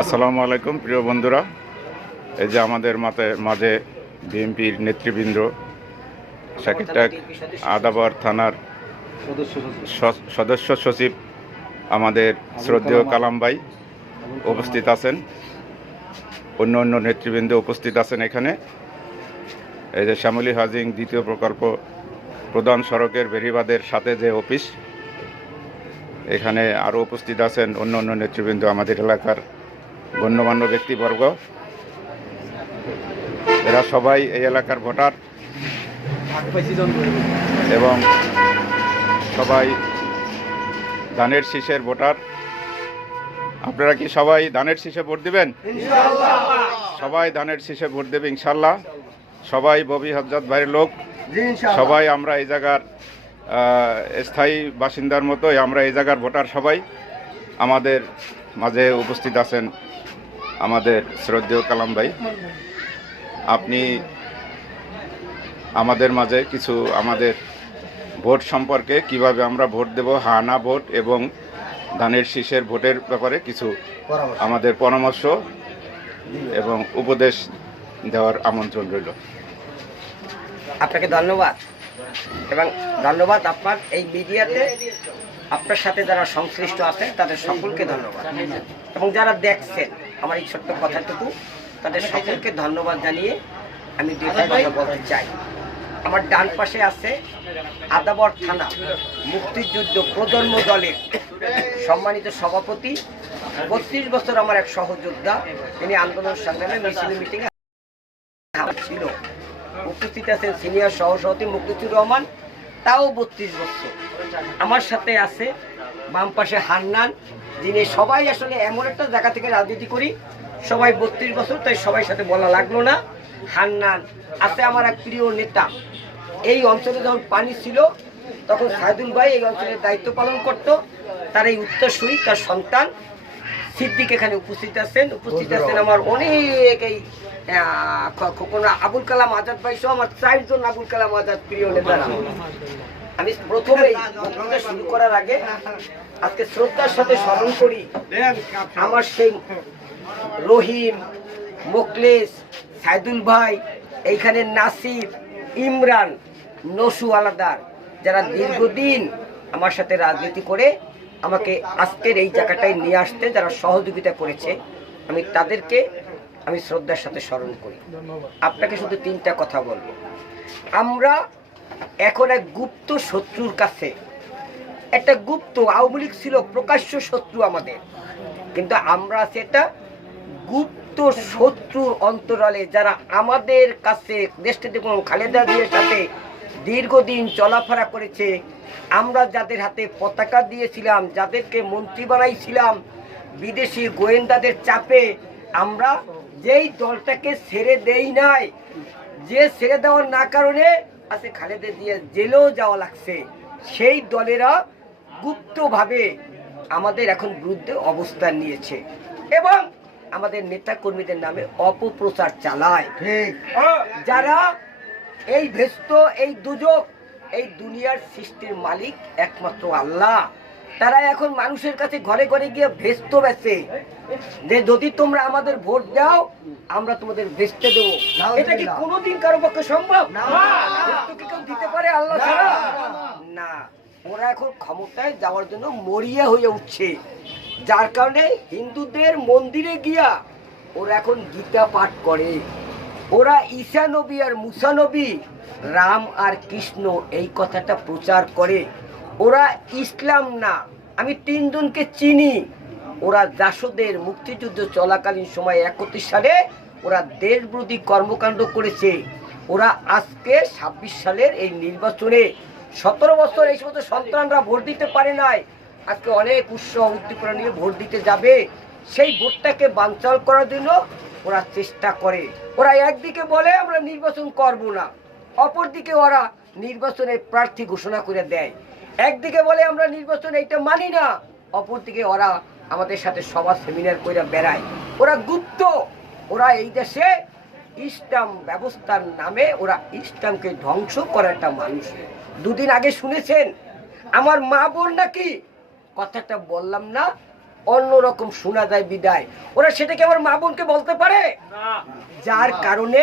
আসসালামু আলাইকুম, প্রিয় বন্ধুরা। এই যে আমাদের মাতে মাঝে বিএনপির নেতৃবৃন্দ সাকিরটাক আদাবর থানার সদস্য সচিব আমাদের শ্রদ্ধেয় কালাম ভাই উপস্থিত আছেন। অন্য অন্য নেতৃবৃন্দ উপস্থিত আছেন এখানে। এই যে শ্যামলী হাজিং দ্বিতীয় প্রকল্প প্রধান সড়কের বেরিবাদের সাথে যে অফিস এখানে আরও উপস্থিত আছেন অন্য অন্য নেতৃবৃন্দ আমাদের এলাকার গণ্যমান্য ব্যক্তিবর্গ। এরা সবাই এই এলাকার ভোটার এবং সবাই ধানের শীষের ভোটার। আপনারা কি সবাই ধানের শীষে ভোট দেবেন? সবাই ধানের শীষে ভোট দেবে ইনশাল্লাহ সবাই ববি হজরত ভাইয়ের লোক। সবাই আমরা এই জায়গার স্থায়ী বাসিন্দার মতোই আমরা এই জায়গার ভোটার সবাই। আমাদের মাঝে উপস্থিত আছেন আমাদের শ্রদ্ধেয় কালাম ভাই। আপনি আমাদের মাঝে কিছু আমাদের ভোট সম্পর্কে কীভাবে আমরা ভোট দেব হা না ভোট এবং ধানের শীষের ভোটের ব্যাপারে কিছু আমাদের পরামর্শ এবং উপদেশ দেওয়ার আমন্ত্রণ রইল। আপনাকে ধন্যবাদ। এবং ধন্যবাদ আপনার এই মিডিয়াতে। আপনার সাথে যারা সংশ্লিষ্ট আছেন তাদের সকলকে ধন্যবাদ। এবং যারা দেখছেন আমার এই ছোট্ট কথাটুকু তাদের সকলকে ধন্যবাদ জানিয়ে আমি দুইটা কথা বলতে চাই। আমার ডান পাশে আছে আদাবর থানা মুক্তিযুদ্ধ প্রজন্ম দলের সম্মানিত সভাপতি বত্রিশ বছর আমার এক সহযোদ্ধা। তিনি আন্দোলন সংগ্রামে মিছিল ছিল উপস্থিত আছেন সিনিয়র সহসভাপতি মুক্তিজুর রহমান তাও বত্রিশ বছর। আমার সাথে আছে বাম পাশে হান্নান যিনি সবাই আসলে এমন একটা জায়গা থেকে রাজনীতি করি সবাই বত্রিশ বছর তাই সবাই সাথে বলা লাগল না। হান্নান আছে আমার এক প্রিয় নেতা। এই অঞ্চলে যখন পানি ছিল তখন সাইদুল ভাই এই অঞ্চলের দায়িত্ব পালন করত। তার এই উত্তর উত্তরসূরি তার সন্তান সিদ্দিক এখানে উপস্থিত আছেন। উপস্থিত আছেন আমার অনেক এই কোনো আবুল কালাম আজাদ ভাই সহ আমার চারজন আবুল কালাম আজাদ প্রিয় নেতারা আমি প্রথমেই শুরু করার আগে আজকে শ্রদ্ধার সাথে স্মরণ করি আমার সেই রহিম, মোকলেস, সাইদুল ভাই, এইখানে নাসির, ইমরান, নসু আলাদার, যারা দীর্ঘদিন আমার সাথে রাজনীতি করে আমাকে আজকের এই জায়গাটায় নিয়ে আসতে, যারা সহযোগিতা করেছে, আমি তাদেরকে আমি শ্রদ্ধার সাথে স্মরণ করি। আপনাকে শুধু তিনটা কথা বলব। আমরা এখন এক গুপ্ত শত্রুর কাছে একটা গুপ্ত আওয়ামী লীগ ছিল প্রকাশ্য শত্রু আমাদের। কিন্তু আমরা একটা গুপ্ত শত্রুর অন্তরালে যারা আমাদের কাছে দেশটি দেখুন খালেদা জিয়ার সাথে দীর্ঘদিন চলাফেরা করেছে। আমরা যাদের হাতে পতাকা দিয়েছিলাম যাদেরকে মন্ত্রী বানাইছিলাম বিদেশি গোয়েন্দাদের চাপে আমরা যেই দলটাকে ছেড়ে দেই নাই যে ছেড়ে দেওয়ার না কারণে আছে খালেদা দিয়ে জেলেও যাওয়া লাগছে। সেই দলেরা গুপ্তভাবে আমাদের এখন বিরুদ্ধে অবস্থান নিয়েছে এবং আমাদের নেতা কর্মীদের নামে অপপ্রচার চালায়। যারা এই ভেস্ত এই দুযোগ এই দুনিয়ার সৃষ্টির মালিক একমাত্র আল্লাহ। তারা এখন মানুষের কাছে ঘরে ঘরে গিয়ে ভেস্ত বেচে যে যদি তোমরা আমাদের ভোট দাও আমরা তোমাদের ভেস্তে দেবো। এটা কি কোনোদিন কারও পক্ষে সম্ভব? কি কেউ দিতে পারে আল্লাহ ছাড়া? না। ওরা এখন ক্ষমতায় যাওয়ার জন্য মরিয়া হয়ে উঠছে। যার কারণে হিন্দুদের মন্দিরে গিয়া ওরা এখন গীতা পাঠ করে। ওরা ঈশা নবী আর মুসা নবী রাম আর কৃষ্ণ এই কথাটা প্রচার করে। ওরা ইসলাম না। আমি তিনজনকে চিনি। ওরা জাসদের মুক্তিযুদ্ধ চলাকালীন সময় একত্রিশ সালে ওরা দেশবিরোধী কর্মকাণ্ড করেছে। ওরা আজকে ছাব্বিশ সালের এই নির্বাচনে সতেরো বছর এই সমস্ত সন্তানরা ভোট দিতে পারে নাই। আজকে অনেক উৎসাহ, উদ্দীপনা নিয়ে ভোট দিতে যাবে। সেই ভোটটাকে বানচাল করার জন্য ওরা চেষ্টা করে। ওরা একদিকে বলে, আমরা নির্বাচন করব না। অপরদিকে ওরা নির্বাচনের প্রার্থী ঘোষণা করে দেয়। একদিকে বলে আমরা নির্বাচন এইটা মানি না অপরদিকে ওরা আমাদের সাথে সভা সেমিনার করে বেড়ায়। ওরা গুপ্ত ওরা এই দেশে ইসলাম ব্যবস্থার নামে ওরা ইসলামকে ধ্বংস করা একটা মানুষ। দুদিন আগে শুনেছেন আমার মা বোন নাকি কথাটা বললাম না অন্যরকম শোনা যায় বিদায়। ওরা সেটাকে আমার মা বোনকে বলতে পারে? যার কারণে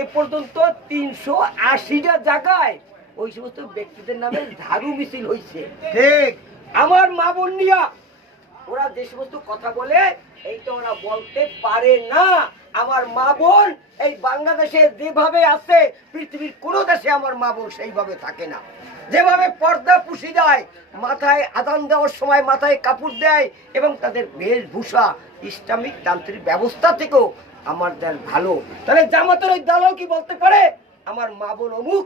এ পর্যন্ত তিনশো আশিটা জায়গায় ওই সমস্ত ব্যক্তিদের নামে ঝাড়ু মিছিল হয়েছে ঠিক। আমার মা বোন নিয়া ওরা যে সমস্ত কথা বলে এইটা ওরা বলতে পারে না। আমার মা বোন এই বাংলাদেশে যেভাবে আছে পৃথিবীর কোনো দেশে আমার মা বোন সেইভাবে থাকে না। যেভাবে পর্দা পুষি দেয় মাথায় আদান দেওয়ার সময় মাথায় কাপড় দেয় এবং তাদের বেশভূষা ইসলামিক তান্ত্রিক ব্যবস্থা থেকেও আমার দেন ভালো। তাহলে জামাতের ওই দালাল কি বলতে পারে? আমার মা বোন অমুক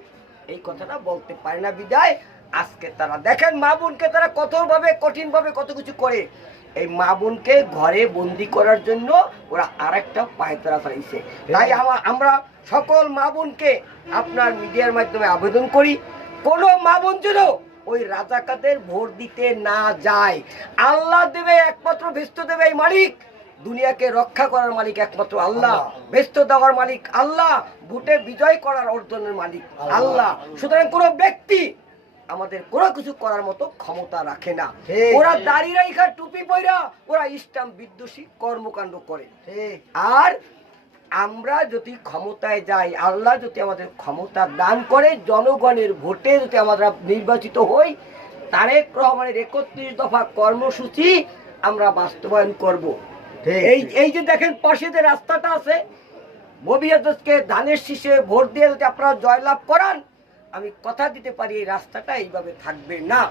এই কথাটা বলতে পারে না বিদায়। আজকে তারা দেখেন মা বোনকে তারা কঠোরভাবে, কঠিনভাবে কত কিছু করে। এই মা বোনকে ঘরে বন্দি করার জন্য ওরা আর একটা পায়তারা ফেলাইছে তাই আমার আমরা সকল মা বোনকে আপনার মিডিয়ার মাধ্যমে আবেদন করি, কোনো মা বোন যেন ওই রাজাকাদের ভোট দিতে না যায়। আল্লাহ দেবে, একমাত্র ভেস্ত দেবে এই মালিক। দুনিয়াকে রক্ষা করার মালিক একমাত্র আল্লাহ। ব্যস্ত দেওয়ার মালিক আল্লাহ। ভোটে বিজয় করার অর্জনের মালিক আল্লাহ। সুতরাং কোনো ব্যক্তি আমাদের কোনো কিছু করার মতো ক্ষমতা রাখে না। ওরা দাড়ি রাইখা টুপি পয়রা ওরা ইসলাম বিদ্বেষী কর্মকাণ্ড করে। আর আমরা যদি ক্ষমতায় যাই আল্লাহ যদি আমাদের ক্ষমতা দান করে জনগণের ভোটে যদি আমরা নির্বাচিত হই তারেক রহমানের একত্রিশ দফা কর্মসূচি আমরা বাস্তবায়ন করব। এই এই যে দেখেন পাশে যে রাস্তাটা আছে ববিয়াদকে ধানের শীষে ভোট দিয়ে যদি আপনারা জয়লাভ করান আমি কথা দিতে পারি এই রাস্তাটা এইভাবে থাকবে না।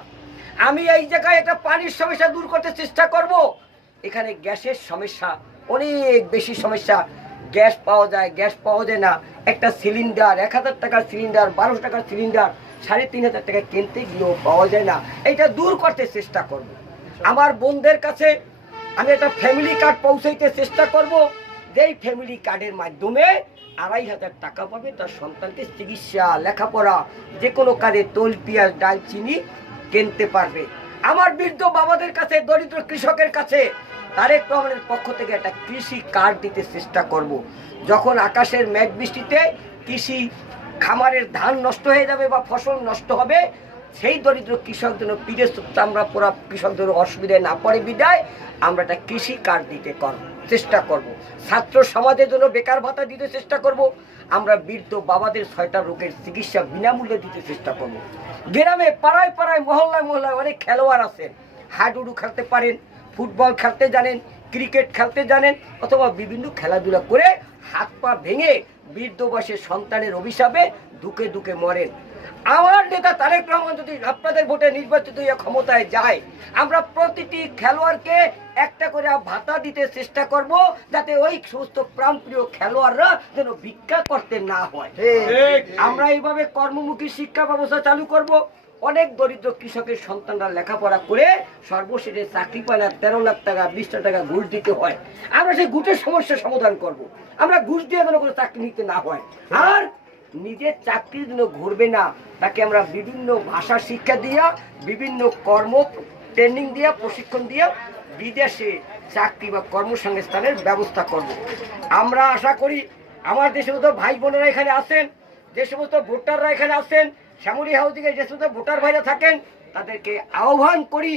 আমি এই জায়গায় একটা পানির সমস্যা দূর করতে চেষ্টা করব। এখানে গ্যাসের সমস্যা অনেক বেশি সমস্যা। গ্যাস পাওয়া যায় গ্যাস পাওয়া যায় না। একটা সিলিন্ডার এক হাজার টাকার সিলিন্ডার বারোশো টাকার সিলিন্ডার সাড়ে তিন হাজার টাকা কিনতে গিয়েও পাওয়া যায় না। এটা দূর করতে চেষ্টা করব। আমার বোনদের কাছে আমি একটা ফ্যামিলি কার্ড পৌঁছাইতে চেষ্টা করব যেই ফ্যামিলি কার্ডের মাধ্যমে আড়াই হাজার টাকা পাবে তার সন্তানকে চিকিৎসা, লেখাপড়া, যে কোনো কাজে তোল, পেঁয়াজ, ডাল, চিনি কিনতে পারবে আমার বৃদ্ধ বাবাদের কাছে, দরিদ্র কৃষকের কাছে তারেক রহমানের পক্ষ থেকে একটা কৃষি কার্ড দিতে চেষ্টা করব। যখন আকাশের মেঘ বৃষ্টিতে কৃষি খামারের ধান নষ্ট হয়ে যাবে বা ফসল নষ্ট হবে সেই দরিদ্র কৃষক যেন পিড়ে চামড়া পোড়া কৃষকদের অসুবিধায় না পড়ে বিদায়, আমরা একটা কৃষি কার্ড দিতে কর চেষ্টা করব। ছাত্র সমাজের জন্য বেকার ভাতা দিতে চেষ্টা করব। আমরা বৃদ্ধ বাবাদের ছয়টা রোগের চিকিৎসা বিনামূল্যে দিতে চেষ্টা করব। গ্রামে পাড়ায় পাড়ায়, মহল্লায় মহল্লায় অনেক খেলোয়াড় আছেন হাডুডু খেলতে পারেন, ফুটবল খেলতে জানেন, ক্রিকেট খেলতে জানেন, অথবা বিভিন্ন খেলাধুলা করে হাত পা ভেঙে বৃদ্ধ বয়সে সন্তানের অভিশাপে দুকে দুকে মরেন আমার নেতা তারেক রহমান যদি আপনাদের ভোটে নির্বাচিত হয়ে ক্ষমতায় যায় আমরা প্রতিটি খেলোয়াড়কে একটা করে ভাতা দিতে চেষ্টা করব যাতে ওই সমস্ত প্রাণপ্রিয় খেলোয়াড়রা যেন ভিক্ষা করতে না হয়। আমরা এইভাবে কর্মমুখী শিক্ষা ব্যবস্থা চালু করব। অনেক দরিদ্র কৃষকের সন্তানরা লেখাপড়া করে সর্বশেষে চাকরি পায় না তেরো লাখ টাকা বিশ লাখ টাকা ঘুষ দিতে হয়। আমরা সেই ঘুষের সমস্যার সমাধান করব। আমরা ঘুষ দিয়ে যেন কোনো চাকরি নিতে না হয়। আর নিজের চাকরির জন্য ঘুরবে না তাকে আমরা বিভিন্ন ভাষা শিক্ষা দিয়া, বিভিন্ন কর্ম ট্রেনিং দিয়া, প্রশিক্ষণ দিয়া বিদেশে চাকরি বা কর্মসংস্থানের ব্যবস্থা করব। আমরা আশা করি আমার দেশের মতো ভাই বোনেরা এখানে আছেন, যে সমস্ত ভোটাররা এখানে আছেন, শ্যামলী হাউজিংয়ে যে সমস্ত ভোটার ভাইরা থাকেন, তাদেরকে আহ্বান করি,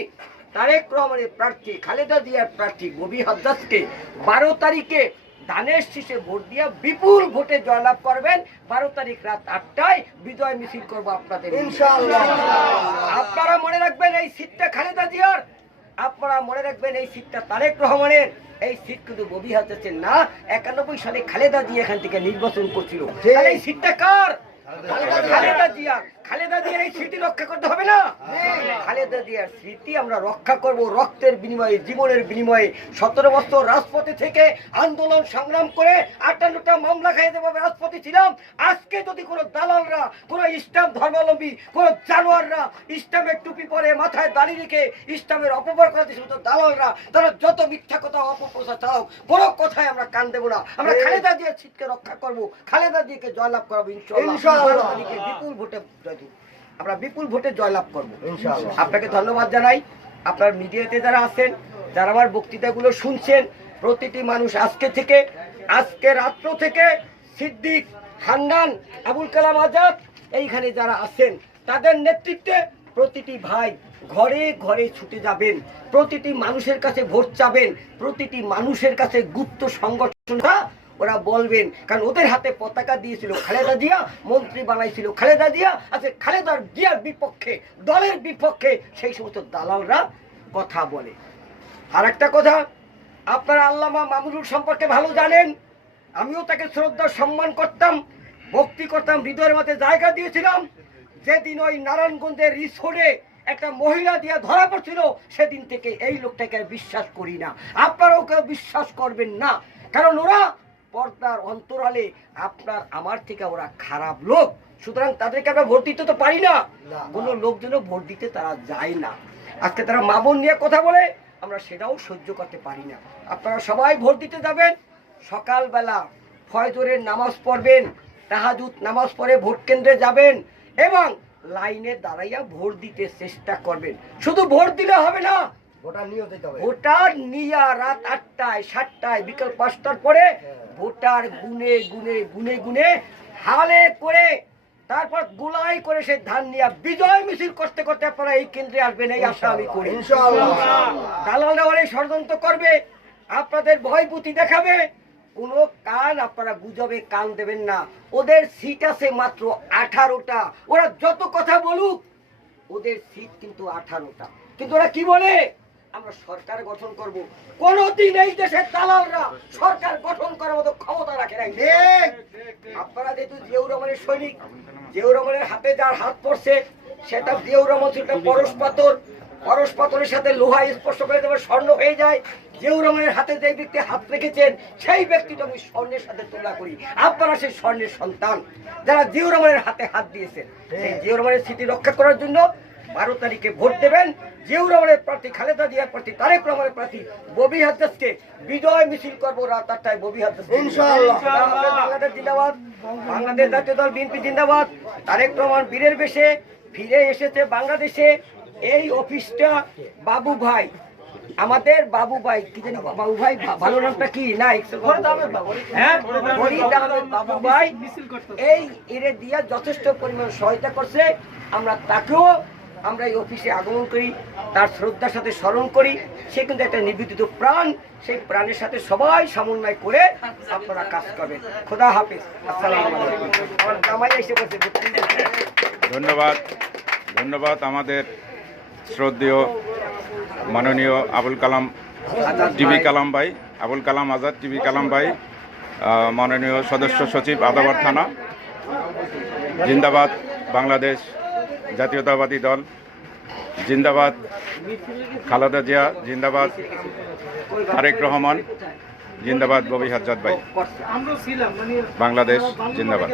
তারেক রহমানের প্রার্থী, খালেদা জিয়ার প্রার্থী গবি হাদ্দাসকে বারো তারিখে ধানের শীষে ভোট দিয়ে বিপুল ভোটে জয়লাভ করবেন। বারো তারিখ রাত আটটায় বিজয় মিছিল করব আপনাদের আপনারা মনে রাখবেন এই সিটটা খালেদা জিয়ার? আপনারা মনে রাখবেন এই সিটটা তারেক রহমানের? এই সিট কিন্তু ববি হাতেছেন না। একানব্বই সালে খালেদা জিয়া এখান থেকে নির্বাচন করছিল। এই সিটটা কার? খালেদা জিয়া খালেদা জিয়ার এই স্মৃতি রক্ষা করতে হবে না? খালেদা জিয়ার স্মৃতি আমরা রক্ষা করব রক্তের বিনিময়ে জীবনের বিনিময়ে। সতেরো বছর রাজপথে থেকে আন্দোলন সংগ্রাম করে আটান্নটা মামলা খাইয়ে দেবো রাজপথে ছিলাম। আজকে যদি কোনো দালালরা কোনো ইসলাম ধর্মাবলম্বী কোনো জানোয়াররা ইসলামের টুপি পরে মাথায় দাঁড়িয়ে রেখে ইসলামের অপব্যয় করাতে সমস্ত দালালরা তারা যত মিথ্যা কথা অপপ্রচার চালাও কোনো কথায় আমরা কান দেবো না। আমরা খালেদা জিয়ার ছিটকে রক্ষা করব। খালেদা জিয়াকে জয়লাভ করাবো তারিখে বিপুল ভোটে আমরা বিপুল ভোটে জয়লাভ করব। আপনাকে ধন্যবাদ জানাই। আপনার মিডিয়াতে যারা আছেন যারা আমার বক্তৃতাগুলো শুনছেন প্রতিটি মানুষ আজকে থেকে আজকে রাত্র থেকে সিদ্দিক হান্নান আবুল কালাম আজাদ এইখানে যারা আছেন তাদের নেতৃত্বে প্রতিটি ভাই ঘরে ঘরে ছুটে যাবেন প্রতিটি মানুষের কাছে ভোট চাবেন প্রতিটি মানুষের কাছে গুপ্ত সংগঠনটা ওরা বলবেন, কারণ ওদের হাতে পতাকা দিয়েছিল, খালেদা জিয়া, মন্ত্রী বানাইছিল, খালেদা জিয়া, আছে খালেদার জিয়ার বিপক্ষে, দলের বিপক্ষে, সেই সমস্ত দালালরা কথা বলে। আর একটা কথা, আপনারা আল্লামা মামুনুর সম্পর্কে ভালো জানেন, আমিও তাকে শ্রদ্ধা, সম্মান করতাম, ভক্তি করতাম, হৃদয়ের মধ্যে জায়গা দিয়েছিলাম। যেদিন ওই নারায়ণগঞ্জের রিসোর্টে একটা মহিলা দিয়া ধরা পড়ছিল, সেদিন থেকে এই লোকটাকে বিশ্বাস করি না। আপনারাও কেউ বিশ্বাস করবেন না, কারণ ওরা পর্দার অন্তরালে আপনার আমার থেকে ওরা খারাপ লোক। সুতরাং তাদেরকে আমরা ভোট দিতে তো পারি না। কোনো লোকজন ভোট দিতে তারা যায় না। আজকে তারা মা বোন নিয়ে কথা বলে আমরা সেটাও সহ্য করতে পারি না। আপনারা সবাই ভোট দিতে যাবেন। সকালবেলা ফয়জরের নামাজ পড়বেন তাহাজুদ নামাজ পড়ে ভোট কেন্দ্রে যাবেন এবং লাইনে দাঁড়াইয়া ভোট দিতে চেষ্টা করবেন। শুধু ভোট দিলে হবে না ভোটার নিয়া রাত আটটায় সাতটায় বিকাল পাঁচটার পরে ভোটার গুনে গুনে গুনে গুনে হালে করে তারপর গুলাই করে সে ধান নিয়ে বিজয় মিছিল করতে করতে আপনারা এই কেন্দ্রে আসবেন এই আশা আমি করি। দালালরা অনেক ষড়যন্ত্র করবে আপনাদের ভয়ভূতি দেখাবে কোনো কান আপনারা গুজবে কান দেবেন না। ওদের সিট আছে মাত্র আঠারোটা। ওরা যত কথা বলুক ওদের সিট কিন্তু আঠারোটা। কিন্তু ওরা কি বলে? আমরা সরকার গঠন করব। কোনদিন এই দেশের দালালরা সরকার গঠন করার মতো ক্ষমতা রাখে নাই। আপনারা যেহেতু জিয়াউর রহমানের সৈনিক জিয়াউর রহমানের হাতে যার হাত পড়ছে সেটা জিয়াউর রহমান ছিল পরশ পাথর। পরশ পাথরের সাথে লোহা স্পর্শ করে দেবে স্বর্ণ হয়ে যায় জিয়াউর রহমানের হাতে যে ব্যক্তি হাত রেখেছেন সেই ব্যক্তিটা আমি স্বর্ণের সাথে তুলনা করি। আপনারা সেই স্বর্ণের সন্তান যারা জিয়াউর রহমানের হাতে হাত দিয়েছেন। সেই জিয়াউর রহমানের স্মৃতি রক্ষা করার জন্য বারো তারিখে ভোট দেবেন। জিয়াউর রহমানের প্রার্থী খালেদা জিয়ার প্রার্থী তারেক রহমানের প্রার্থী ববি হাদ্দাসকে বিজয় মিছিল করব রাত আটটায় ববি হাদ্দাস বাংলাদেশ জিন্দাবাদ। বাংলাদেশ জাতীয় দল বিএনপি জিন্দাবাদ। তারেক রহমান বীরের বেশে ফিরে এসেছে বাংলাদেশে। এই অফিসটা বাবু ভাই আমাদের বাবু ভাই কি জানি বাবু ভাই ভালো নামটা কি? না হ্যাঁ বাবু ভাই এই এরে দিয়া যথেষ্ট পরিমাণ সহায়তা করছে। আমরা তাকেও আমরা এই অফিসে আগমন করি তার শ্রদ্ধার সাথে স্মরণ করি। সে কিন্তু একটা নিবেদিত প্রাণ সেই প্রাণের সাথে সবাই সমন্বয় করে আপনারা কাজ করবেন। খোদা হাফিজ। আসসালামু আলাইকুম। আমার জামাই এসে বসে ধন্যবাদ। ধন্যবাদ আমাদের শ্রদ্ধেয় মাননীয় আবুল কালাম টিভি কালাম ভাই আবুল কালাম আজাদ টিভি কালাম ভাই মাননীয় সদস্য সচিব আদাবার থানা জিন্দাবাদ বাংলাদেশ। জাতীয়তাবাদী দল জিন্দাবাদ খালেদা জিয়া জিন্দাবাদ তারেক রহমান জিন্দাবাদ ববি হাজাদ ভাই বাংলাদেশ জিন্দাবাদ।